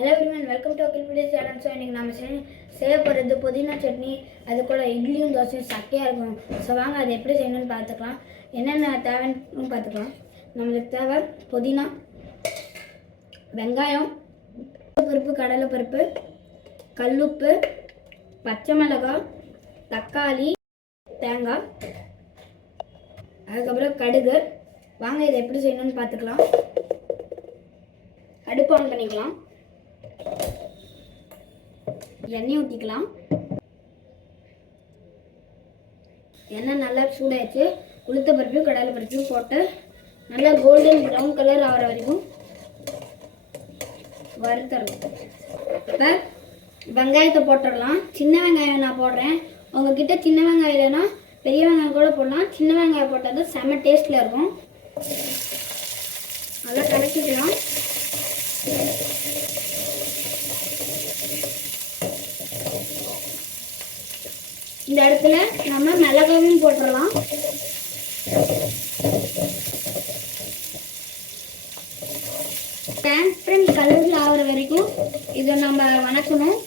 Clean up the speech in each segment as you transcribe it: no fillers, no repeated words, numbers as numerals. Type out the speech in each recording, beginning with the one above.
Hello everyone, welcome to Akil Videos channel. So இன்னைக்கு நாம செய்ய போறது புதினா சட்னி. அது கூட இட்லியும் தோசையும் சக்கையா இருக்கும். சோ வாங்க அதை எப்படி செய்யணும்னு பார்த்துக்கலாம். என்னென்ன தேவைன்னு பார்த்துக்கலாம். நமக்கு தேவை புதினா, வெங்காயம், பருப்பு, கடலை பருப்பு, கல்லுப்பு, பச்சை மிளகாய், தக்காளி, தேங்காய், அதுக்கப்புறம் கடுகு. வாங்க இதை எப்படி செய்யணும்னு பார்த்துக்கலாம். அடுப்பு ஆன் பண்ணிக்கலாம். எண்ணெய் ஊற்றிக்கலாம். எண்ணெய் நல்லா சூடாயிடுச்சு. உளுத்த பருப்பு, கடலை பருப்பு போட்டு நல்லா கோல்டன் ப்ரௌன் கலர் ஆகிற வரைக்கும் வறுத்தரலாம். இப்போ வெங்காயத்தை போட்டுடலாம். சின்ன வெங்காயம் நான் போடுறேன். உங்ககிட்ட சின்ன வெங்காயம் இல்லைன்னா பெரிய வெங்காயம் கூட போடலாம். சின்ன வெங்காயம் போட்டது செம்ம டேஸ்ட்டில் இருக்கும். நல்லா கலக்கிக்கலாம். இந்த இடத்துல நம்ம மிளகாயும் போட்டுடலாம். டிரான்ஸ்பரண்ட் கலரில் ஆகிற வரைக்கும் இதை நம்ம வணக்கணும்.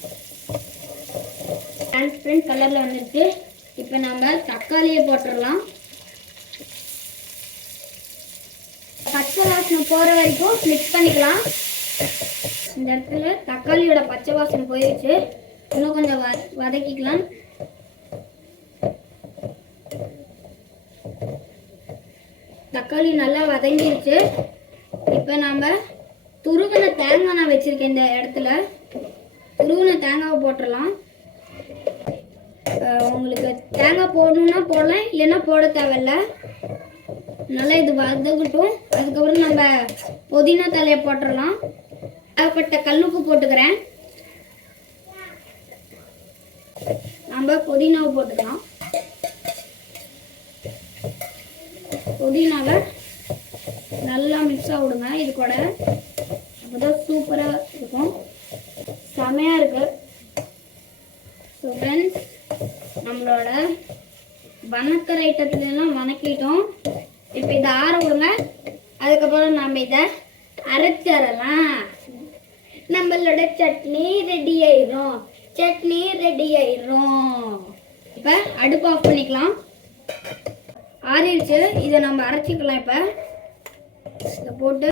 டிரான்ஸ்பரண்ட் கலரில் வந்துருக்கு. இப்போ நம்ம தக்காளியை போட்டுடலாம். பச்சை வாசனை போகிற வரைக்கும் மிக்ஸ் பண்ணிக்கலாம். இந்த இடத்துல தக்காளியோட பச்சை வாசனை போயிடுச்சு. இன்னும் கொஞ்சம் வதக்கிக்கலாம். தக்காளி நல்லா வதங்கிடுச்சு. இப்போ நம்ம துருவின தேங்காய் நான் வச்சுருக்கேன். இந்த இடத்துல துருவின தேங்காவை போட்டுடலாம். உங்களுக்கு தேங்காய் போடணுன்னா போடலாம், இல்லைன்னா போட தேவையில்ல. நல்லா இது வதக்கட்டும். அதுக்கப்புறம் நம்ம புதினா தலையை போட்டுடலாம். ஏகப்பட்ட கல்லுப்பு போட்டுக்கிறேன். நம்ம புதினாவை போட்டுக்கலாம். புதினாவை நல்லா மிக்ஸாக விடுங்க. இது கூட அப்போதான் சூப்பராக இருக்கும். செமையாக இருக்கு. ஸோ ஃப்ரெண்ட்ஸ், நம்மளோட வணக்கிற ஐட்டத்துலாம் வணக்கிட்டோம். இப்போ இதை ஆற விடுங்க. அதுக்கப்புறம் நம்ம இதை அரைச்சிடலாம். நம்மளோட சட்னி ரெடி ஆயிரும். இப்போ அடுப்பு ஆஃப் பண்ணிக்கலாம். ஆறிடுச்சு. இதை நம்ம அரைச்சிக்கலாம். இப்போ இதை போட்டு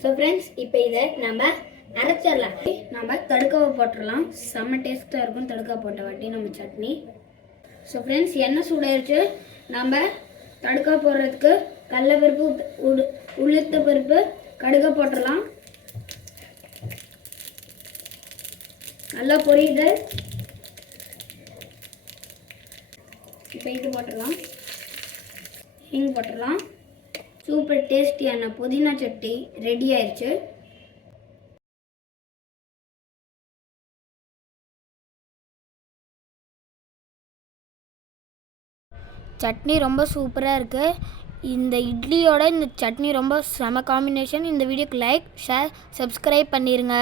ஸோ ஃப்ரெண்ட்ஸ், இப்போ இதை நம்ம அரைச்சிடலாம். நம்ம தடுக்காவை போட்டுடலாம். செம்ம டேஸ்ட்டாக இருக்கும் தடுக்காய் போட்ட வாட்டி நம்ம சட்னி. ஸோ ஃப்ரெண்ட்ஸ், எண்ணெய் சூடாயிருச்சு. நம்ம தடுக்காய் போடுறதுக்கு கடலைப்பருப்பு, உளுத்த பருப்பு, கடுகை போட்டுடலாம். நல்லா பொரியுது. இப்போ இது போட்டுடலாம். ஹிங் போட்டுடலாம். சூப்பர் டேஸ்டியான புதினா சட்னி ரெடி ஆயிடுச்சு. சட்னி ரொம்ப சூப்பராக இருக்குது. இந்த இட்லியோட இந்த சட்னி ரொம்ப செம காம்பினேஷன். இந்த வீடியோக்கு லைக், ஷேர், சப்ஸ்கிரைப் பண்ணிடுங்க.